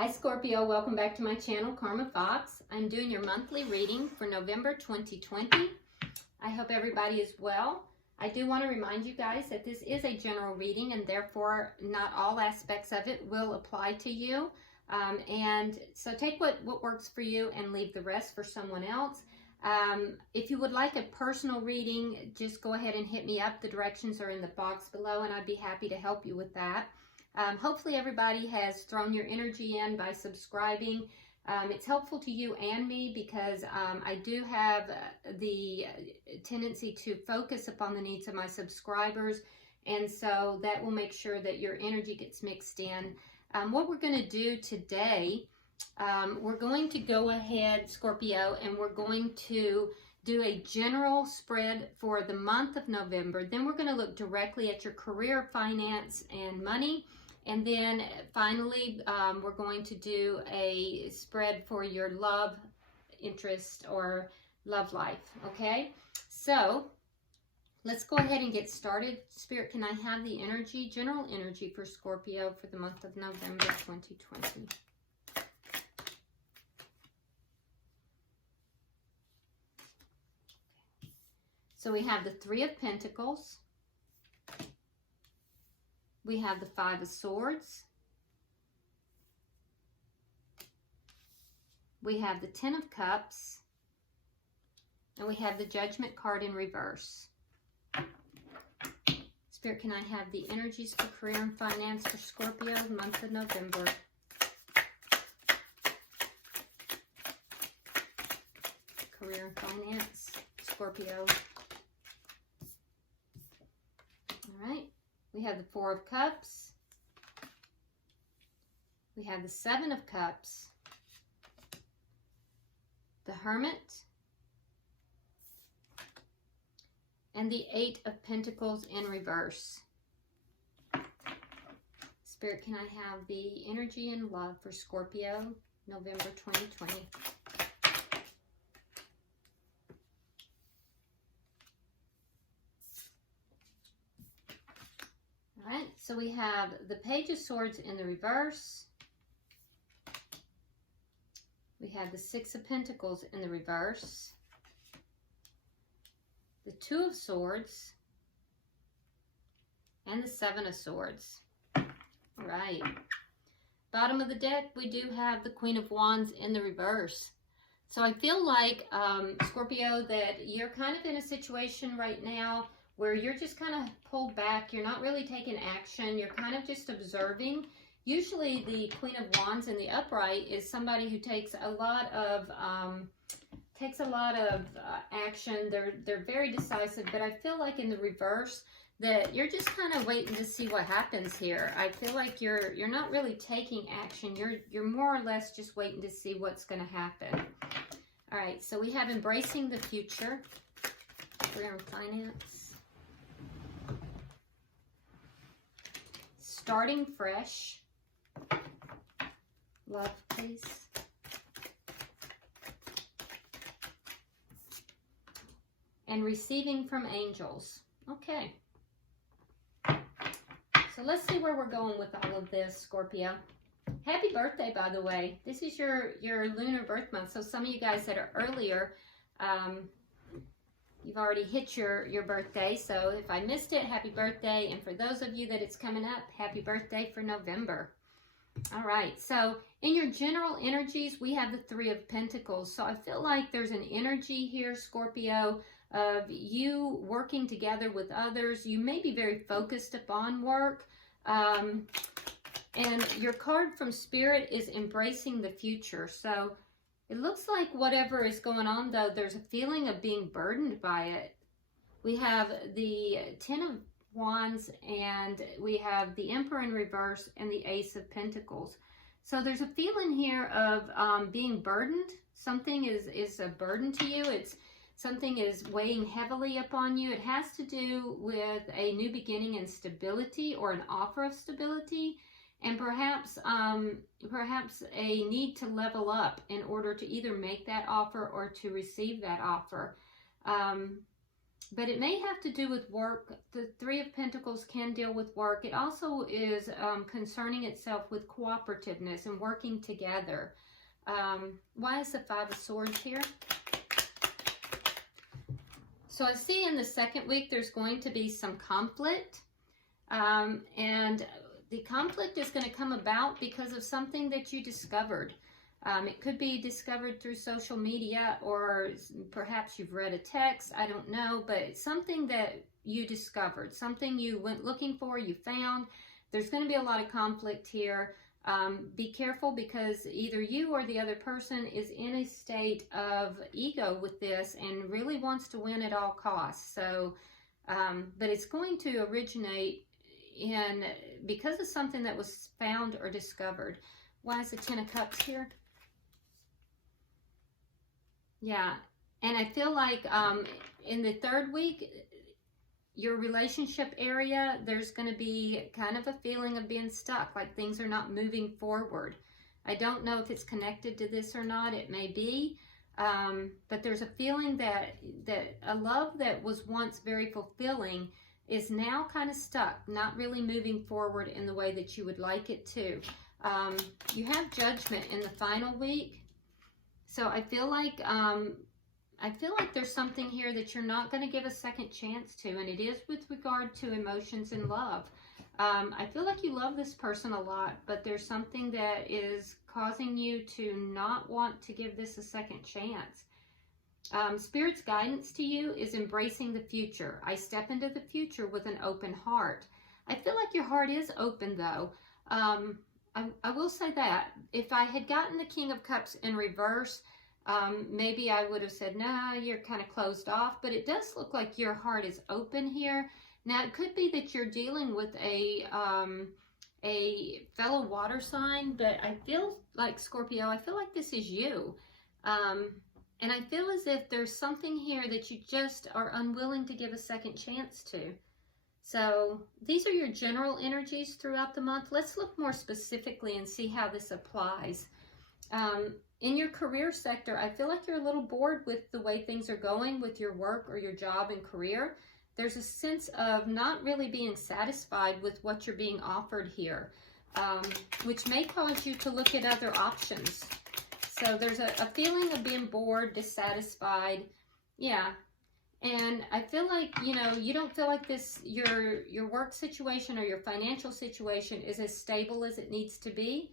Hi Scorpio, welcome back to my channel, Karma Fox. I'm doing your monthly reading for November 2020. I hope everybody is well. I do want to remind you guys that this is a general reading and therefore not all aspects of it will apply to you. And so take what works for you and leave the rest for someone else. If you would like a personal reading, just go ahead and hit me up. The directions are in the box below and I'd be happy to help you with that. Hopefully everybody has thrown your energy in by subscribing. It's helpful to you and me because I do have the tendency to focus upon the needs of my subscribers, and so that will make sure that your energy gets mixed in. What we're going to do today, we're going to go ahead, Scorpio, and we're going to do a general spread for the month of November. Then we're going to look directly at your career, finance, and money. And then finally, we're going to do a spread for your love interest or love life, okay? So let's go ahead and get started. Spirit, can I have the energy, general energy for Scorpio for the month of November 2020? So we have the Three of Pentacles. We have the Five of Swords. We have the Ten of Cups. And we have the Judgment card in reverse. Spirit, can I have the energies for career and finance for Scorpio, the month of November? Career and finance, Scorpio. All right. We have the Four of Cups. We have the Seven of Cups. The Hermit. And the Eight of Pentacles in reverse. Spirit, can I have the energy and love for Scorpio, November 2020? Alright, so we have the Page of Swords in the reverse. We have the Six of Pentacles in the reverse. The Two of Swords. And the Seven of Swords. Alright. Bottom of the deck, we do have the Queen of Wands in the reverse. So I feel like, Scorpio, that you're kind of in a situation right now where you're just kind of pulled back. You're not really taking action. You're kind of just observing. Usually the Queen of Wands in the upright is somebody who takes a lot of action. They're very decisive, but I feel like in the reverse that you're just kind of waiting to see what happens here. I feel like you're not really taking action. You're more or less just waiting to see what's going to happen. All right, so we have embracing the future. Career and finance. Starting fresh. Love, please. And receiving from angels. Okay. So let's see where we're going with all of this, Scorpio. Happy birthday, by the way. This is your lunar birth month. So some of you guys that are earlier, you've already hit your birthday, so if I missed it, happy birthday. And for those of you that it's coming up, happy birthday for November. All right, so in your general energies, we have the Three of Pentacles. So I feel like there's an energy here, Scorpio, of you working together with others. You may be very focused upon work. And your card from Spirit is embracing the future. So it looks like whatever is going on, though, there's a feeling of being burdened by it. We have the Ten of Wands, and we have the Emperor in reverse, and the Ace of Pentacles. So there's a feeling here of being burdened. Something is a burden to you. Something is weighing heavily upon you. It has to do with a new beginning and stability, or an offer of stability. And perhaps a need to level up in order to either make that offer or to receive that offer. but it may have to do with work. The Three of Pentacles can deal with work. It also is concerning itself with cooperativeness and working together. Why is the Five of Swords here? So I see in the second week there's going to be some conflict, and the conflict is going to come about because of something that you discovered. It could be discovered through social media, or perhaps you've read a text, I don't know, but it's something that you discovered, something you went looking for, you found. There's going to be a lot of conflict here. Be careful, because either you or the other person is in a state of ego with this and really wants to win at all costs. So, but it's going to originate because of something that was found or discovered. Why is the Ten of Cups here? Yeah, and I feel like in the third week, your relationship area, there's going to be kind of a feeling of being stuck, like things are not moving forward. I don't know if it's connected to this or not. It may be, but there's a feeling that a love that was once very fulfilling is now kind of stuck, not really moving forward in the way that you would like it to. You have Judgment in the final week. So I feel like there's something here that you're not going to give a second chance to, and it is with regard to emotions and love. I feel like you love this person a lot, but there's something that is causing you to not want to give this a second chance. Spirit's guidance to you is embracing the future. I step into the future with an open heart. I feel like your heart is open, though. I will say that if I had gotten the King of Cups in reverse, maybe I would have said, nah, you're kind of closed off, but it does look like your heart is open here. Now, it could be that you're dealing with a fellow water sign, but I feel like, Scorpio, I feel like this is you. And I feel as if there's something here that you just are unwilling to give a second chance to. So these are your general energies throughout the month. Let's look more specifically and see how this applies. In your career sector, I feel like you're a little bored with the way things are going with your work or your job and career. There's a sense of not really being satisfied with what you're being offered here, which may cause you to look at other options. So there's a feeling of being bored, dissatisfied. Yeah. And I feel like, you know, you don't feel like this, your work situation or your financial situation is as stable as it needs to be.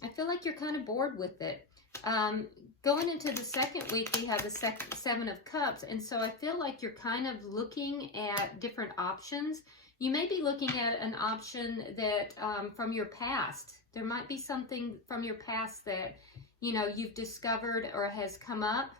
I feel like you're kind of bored with it. Going into the second week, we have the Seven of Cups. And so I feel like you're kind of looking at different options. You may be looking at an option that from your past. There might be something from your past that, you know, you've discovered or has come up.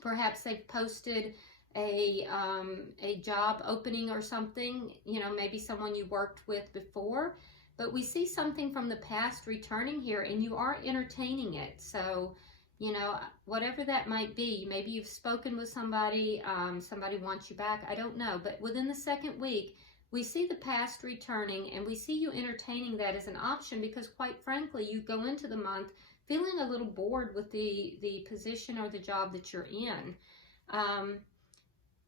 Perhaps they've posted a job opening or something, you know, maybe someone you worked with before, but we see something from the past returning here and you are entertaining it. So, you know, whatever that might be, maybe you've spoken with somebody, somebody wants you back, I don't know, but within the second week, we see the past returning and we see you entertaining that as an option because quite frankly, you go into the month feeling a little bored with the position or the job that you're in.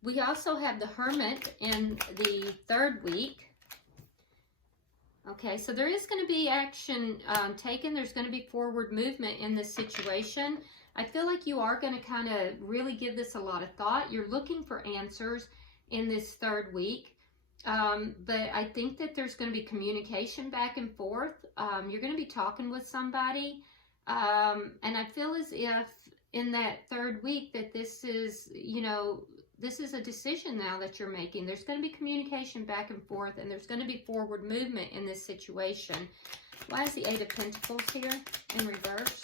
We also have the Hermit in the third week. Okay, so there is going to be action taken. There's going to be forward movement in this situation. I feel like you are going to kind of really give this a lot of thought. You're looking for answers in this third week. But I think that there's going to be communication back and forth. You're going to be talking with somebody. And I feel as if in that third week that this is, you know, this is a decision now that you're making. There's going to be communication back and forth, and there's going to be forward movement in this situation. Why is the Eight of Pentacles here in reverse?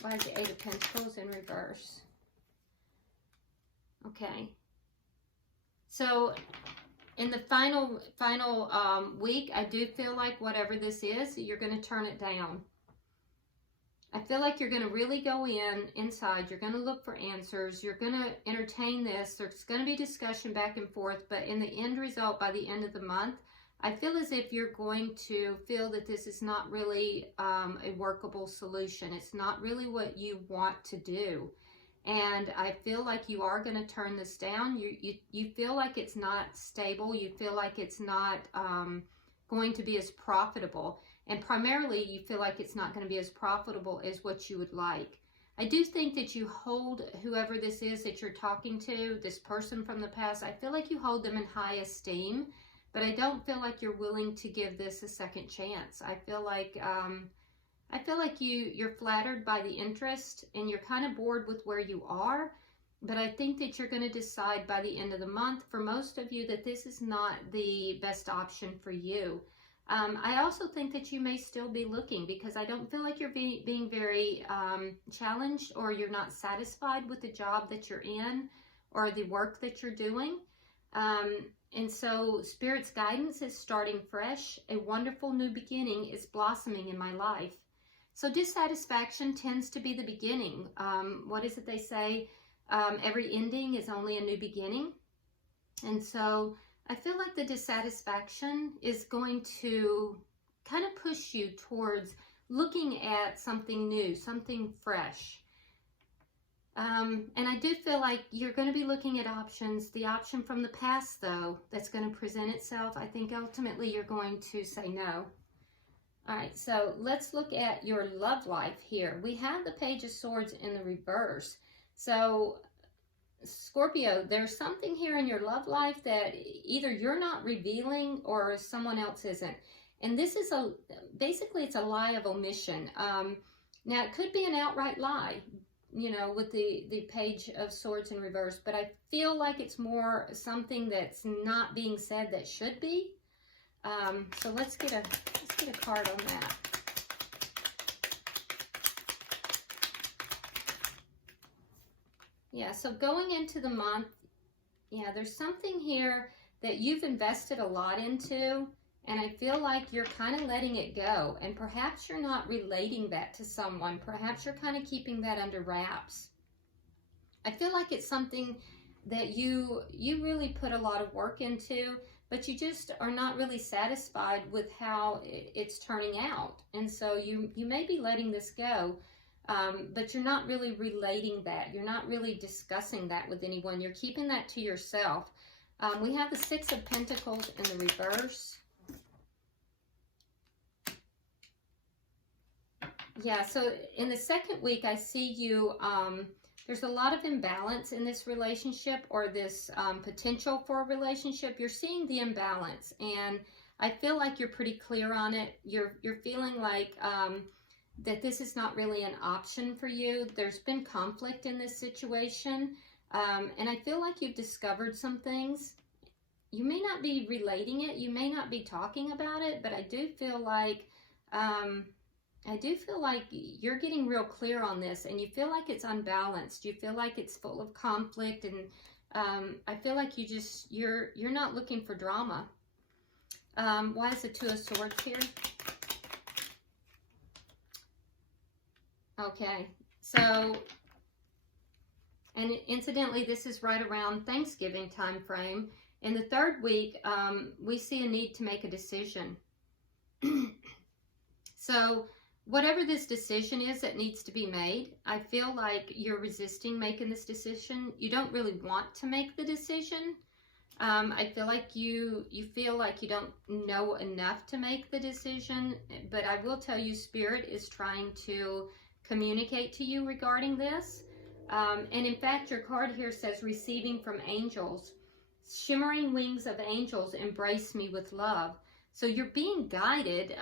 Why is the Eight of Pentacles in reverse? Okay. So in the final week, I do feel like whatever this is, you're going to turn it down. I feel like you're going to really go inside. You're going to look for answers. You're going to entertain this. There's going to be discussion back and forth. But in the end result, by the end of the month, I feel as if you're going to feel that this is not really a workable solution. It's not really what you want to do. And I feel like you are going to turn this down. You feel like it's not stable. You feel like it's not going to be as profitable. And primarily, you feel like it's not going to be as profitable as what you would like. I do think that you hold whoever this is that you're talking to, this person from the past, I feel like you hold them in high esteem, but I don't feel like you're willing to give this a second chance. I feel like you're flattered by the interest and you're kind of bored with where you are, but I think that you're going to decide by the end of the month, for most of you, that this is not the best option for you. I also think that you may still be looking, because I don't feel like you're being very challenged, or you're not satisfied with the job that you're in or the work that you're doing. And so Spirit's guidance is starting fresh. A wonderful new beginning is blossoming in my life. So dissatisfaction tends to be the beginning. What is it they say? Every ending is only a new beginning. And so I feel like the dissatisfaction is going to kind of push you towards looking at something new, something fresh. And I do feel like you're going to be looking at options. The option from the past, though, that's going to present itself, I think ultimately you're going to say no. All right, so let's look at your love life here. We have the Page of Swords in the reverse. So Scorpio, there's something here in your love life that either you're not revealing or someone else isn't. And this is basically it's a lie of omission. Now it could be an outright lie, you know, with the Page of Swords in reverse, but I feel like it's more something that's not being said that should be. So let's get a card on that. Yeah, so going into the month, yeah, there's something here that you've invested a lot into, and I feel like you're kind of letting it go, and perhaps you're not relating that to someone. Perhaps you're kind of keeping that under wraps. I feel like it's something that you really put a lot of work into, but you just are not really satisfied with how it's turning out. And so you may be letting this go. But you're not really relating that. You're not really discussing that with anyone. You're keeping that to yourself. We have the Six of Pentacles in the reverse. Yeah, so in the second week, I see you, there's a lot of imbalance in this relationship, or this potential for a relationship. You're seeing the imbalance, and I feel like you're pretty clear on it. You're feeling like that this is not really an option for you. There's been conflict in this situation, and I feel like you've discovered some things. You may not be relating it, you may not be talking about it, but I do feel like you're getting real clear on this, and you feel like it's unbalanced. You feel like it's full of conflict, and I feel like you're not looking for drama. Why is the Two of Swords here? Okay, so, and incidentally, this is right around Thanksgiving time frame. In the third week, we see a need to make a decision. So, whatever this decision is that needs to be made, I feel like you're resisting making this decision. You don't really want to make the decision. I feel like you feel like you don't know enough to make the decision, but I will tell you, Spirit is trying to communicate to you regarding this. And in fact, your card here says receiving from angels. Shimmering wings of angels embrace me with love. So you're being guided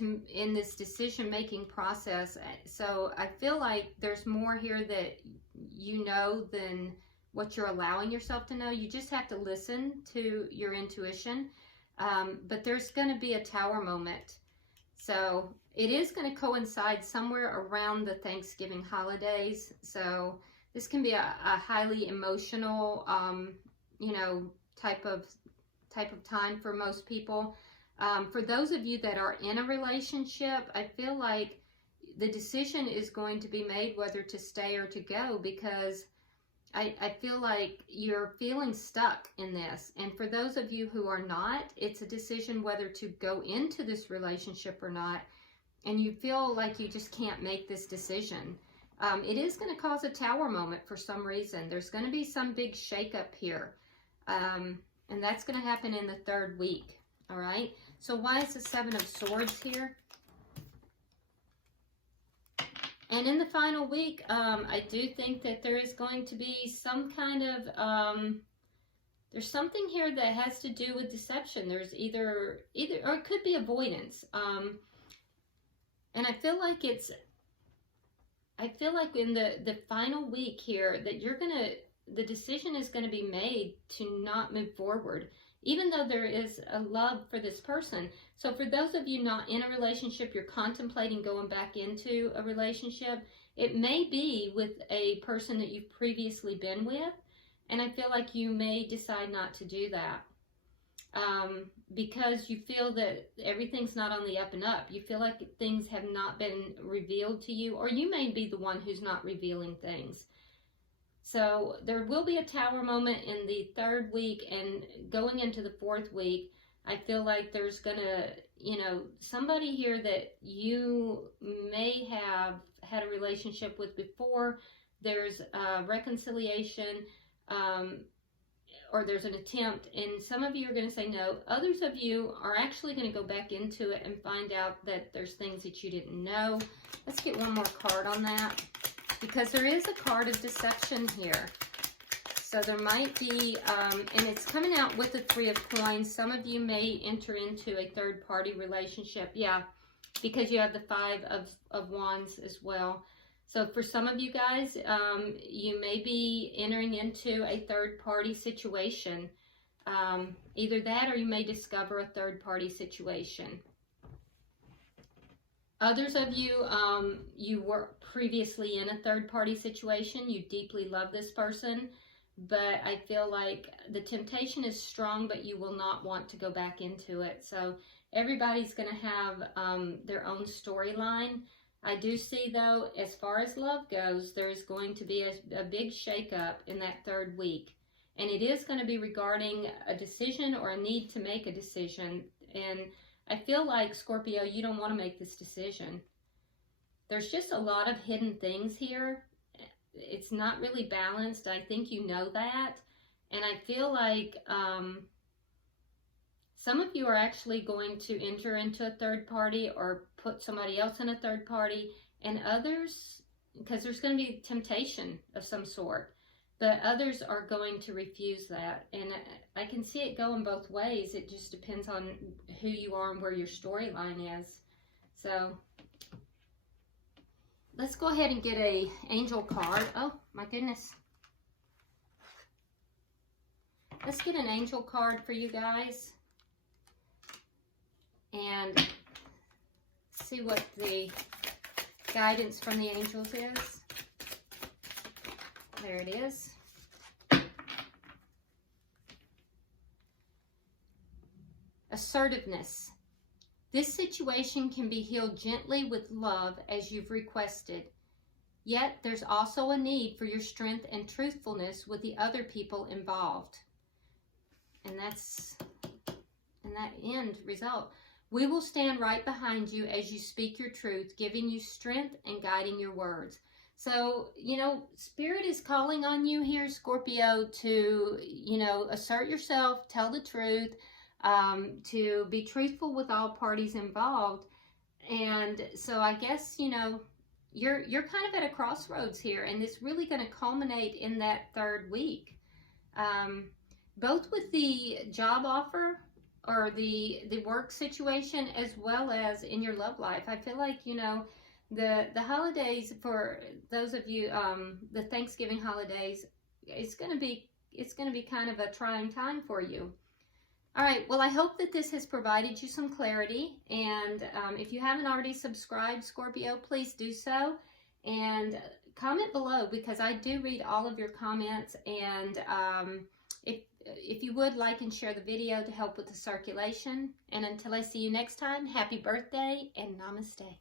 in this decision-making process. So I feel like there's more here that you know than what you're allowing yourself to know. You just have to listen to your intuition. But there's going to be a tower moment. So it is going to coincide somewhere around the Thanksgiving holidays. So this can be a highly emotional, you know, type of time for most people. For those of you that are in a relationship, I feel like the decision is going to be made whether to stay or to go, because I feel like you're feeling stuck in this. And for those of you who are not, it's a decision whether to go into this relationship or not. And you feel like you just can't make this decision. It is going to cause a Tower moment for some reason. There's going to be some big shakeup here. And that's going to happen in the 3rd week. All right. So why is the 7 of Swords here? And in the final week, I do think that there is going to be some kind of, there's something here that has to do with deception. There's either, or it could be avoidance. And I feel like in the final week here that the decision is going to be made to not move forward, even though there is a love for this person. So for those of you not in a relationship, you're contemplating going back into a relationship, it may be with a person that you've previously been with, and I feel like you may decide not to do that. Because you feel that everything's not on the up and up. You feel like things have not been revealed to you, or you may be the one who's not revealing things. So there will be a Tower moment in the 3rd week, and going into the 4th week, I feel like there's gonna, somebody here that you may have had a relationship with before. There's reconciliation, or there's an attempt, and some of you are going to say no. Others of you are actually going to go back into it and find out that there's things that you didn't know. Let's get one more card on that, because there is a card of deception here. So there might be, and it's coming out with the 3 of Coins. Some of you may enter into a 3rd-party relationship. Yeah, because you have the 5 of Wands as well. So for some of you guys, you may be entering into a 3rd-party situation. Either that, or you may discover a 3rd-party situation. Others of you, you were previously in a 3rd-party situation. You deeply love this person, but I feel like the temptation is strong, but you will not want to go back into it. So everybody's going to have their own storyline. I do see, though, as far as love goes, there's going to be a big shakeup in that 3rd week. And it is going to be regarding a decision or a need to make a decision. And I feel like, Scorpio, you don't want to make this decision. There's just a lot of hidden things here. It's not really balanced. I think you know that. And I feel like some of you are actually going to enter into a 3rd party or put somebody else in a 3rd party, and others, because there's going to be temptation of some sort, but others are going to refuse that. And I can see it going both ways. It just depends on who you are and where your storyline is. So let's go ahead and get a angel card. Oh my goodness. Let's get an angel card for you guys and see what the guidance from the angels is. There it is. Assertiveness. This situation can be healed gently with love as you've requested. Yet there's also a need for your strength and truthfulness with the other people involved. And that's in that end result. We will stand right behind you as you speak your truth, giving you strength and guiding your words. So, Spirit is calling on you here, Scorpio, to, assert yourself, tell the truth, to be truthful with all parties involved. And so I guess, you're kind of at a crossroads here, and it's really going to culminate in that 3rd week. Both with the job offer or the work situation, as well as in your love life. I feel like, the holidays, for those of you, the Thanksgiving holidays, it's going to be kind of a trying time for you. All right, well, I hope that this has provided you some clarity, and if you haven't already subscribed, Scorpio, please do so, and comment below, because I do read all of your comments, and if you would, like and share the video to help with the circulation. And until I see you next time, happy birthday and namaste.